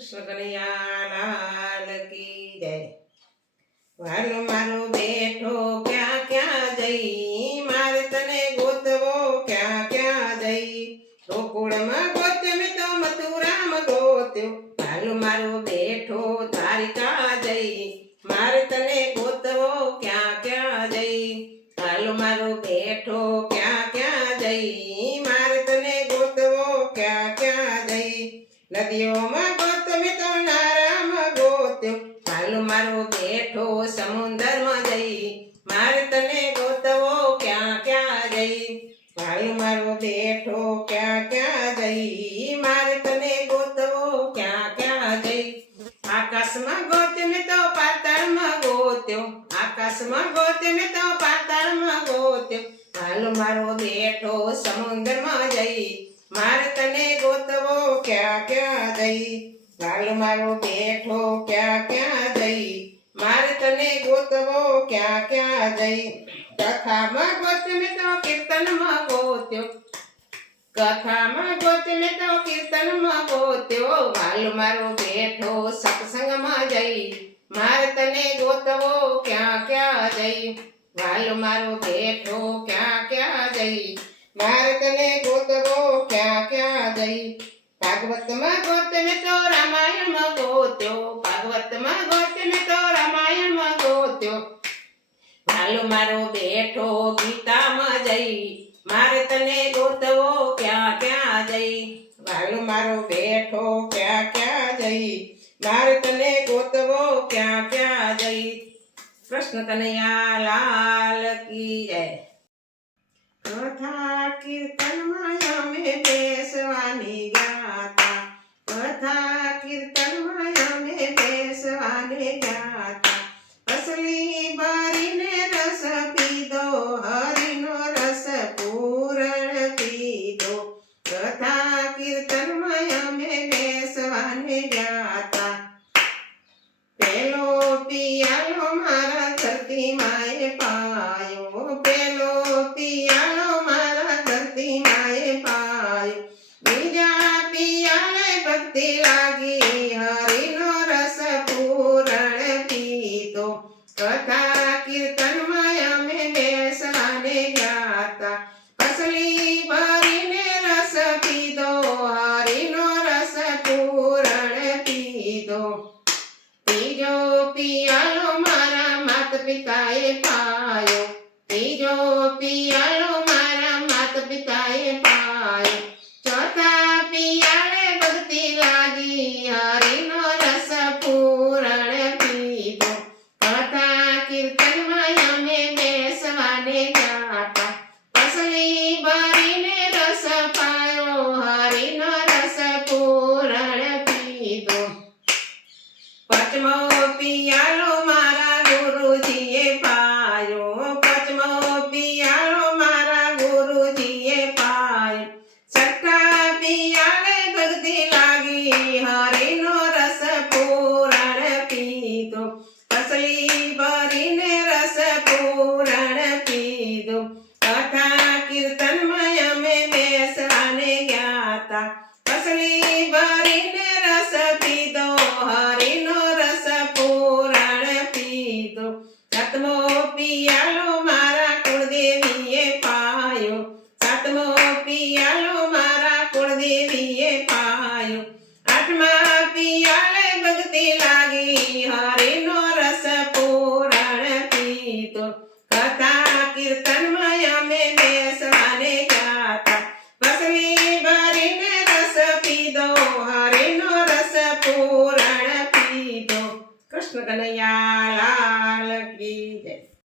કૃષ્ણ કનૈયા લાલ કી જય। વાલો મારો બેઠો ક્યાં ક્યાં જઈ, મારે તને ગોતવો ક્યાં ક્યાં જઈ। ગોકુળમાં ગોત્યો તો મથુરામાં ગોત્યો, વાલો મારો બેઠો દ્વારિકા જઈ, મારે તને ગોતવો ક્યાં ક્યાં જઈ। વાલો મારો બેઠો ક્યાં ક્યાં જઈ, મારે તને ગોતવો ક્યાં ક્યાં જઈ। નદીઓમાં ગોત્યો તો નારામાં ગોત્યો, વાલો મારો બેઠો સમુદ્રમાં જઈ, મારે તને ગોતવો ક્યાં ક્યાં જઈ। વાલો મારો બેઠો ક્યાં ક્યાં જઈ, મારે તને ગોતવો ક્યાં ક્યાં જઈ। આકાશમાં ગોત્યો તો પાતાળમાં ગોત્યો, આકાશમાં ગોત્યો તો પાતાળમાં ગોત્યો, વાલો મારો બેઠો સમુદ્રમાં જઈ, મારે તને ગોતવો ક્યાં ક્યાં જઈ। વાલો મારો બેઠો ક્યાં ક્યાં જઈ, મારે તને ગોતવો ક્યાં ક્યાં જઈ। કથામાં ગોત્યો તો કીર્તનમાં ગોત્યો, કથામાં ગોત્યો તો કીર્તનમાં ગોત્યો, વાલો મારો બેઠો સત્સંગમાં જઈ, મારે તને ગોતવો ક્યાં ક્યાં જઈ। વાલો મારો બેઠો ક્યાં ક્યાં જઈ, મારે તને ગોતવો ક્યાં ક્યાં જઈ। ભાગવતમાં ગોત્યો તો રામાયણમાં ગોત્યો, ભાગવતમાં ગોત્યો તો રામાયણમાં ગોત્યો, વાલો મારો બેઠો ગીતામાં જઈ, મારે તને ગોતવો ક્યાં ક્યાં જઈ। વાલો મારો બેઠો ક્યાં ક્યાં જઈ, મારે તને ગોતવો ક્યાં ક્યાં જઈ। કૃષ્ણ કનૈયા લાલ કી જય। કથા કીર્તનમાં અમે બેસવાની ગાતા, કથા કીર્તનમાં અમે બેસવાની ગાતા, અસલી ભરીને રસ પીધો, હરિનો રસ પૂરણ પીધો, કથા કીર્તનમાં અમે બેસવાની ગાતા। પેલો પિયાલો મારા ધરતી માએ પાયો, પેલો પિયાલો મારા ધરતી માએ પાયો, બીજા પિયાલે ભક્તિ લાગી, હરિનો રસ પૂરણ પીધો, કથા કીર્તનમાં અમે બેસવાને ગાતા, અસલી ભરીને રસ પીધો, હરિનો રસ પૂરણ પીધો। ત્રીજો પિયાલો મારા માત પિતાએ પાયો, ત્રીજો પિયાલો મારા માત પિતાએ પાયો, ચોથા પિયાલે ભક્તિ લાગી, હરિનો રસ પૂરણ પીધો, કથા કીર્તનમાં અમે બેસવાને ગાતા, અસલી ભરીને રસ પાયો, હરિનો રસ પૂરણ પીધો। પાંચમો પિયાલો મારા ગુરુજીએ પાયો, પાંચમો પિયાલો મારા ગુરુજીએ પાયો, છઠ્ઠા પિયાલે ભક્તિ લાગી, હરિનો રસ પૂરણ પીધો, અસલી ભરીને રસ પૂરણ પીધો, કથા કીર્તનમાં અમે બેસવાને ગાતા, અસલી ભરીને રસ પીધો, હરિનો રસ પૂરણ પીધો। સાતમો પિયાલો મારા કુળદેવીએ પાયો, સાતમો પિયાલો મારા કુળદેવીએ પાયો, આઠમા પિયાલે ભક્તિ લાગી, હરિનો રસ પૂરણ પીધો, કથા કીર્તનમાં અમે બેસવાને ગાતા, અસલી ભરીને રસ પીધો, હરિનો રસ પૂરણ પીધો। કૃષ્ણ કનૈયા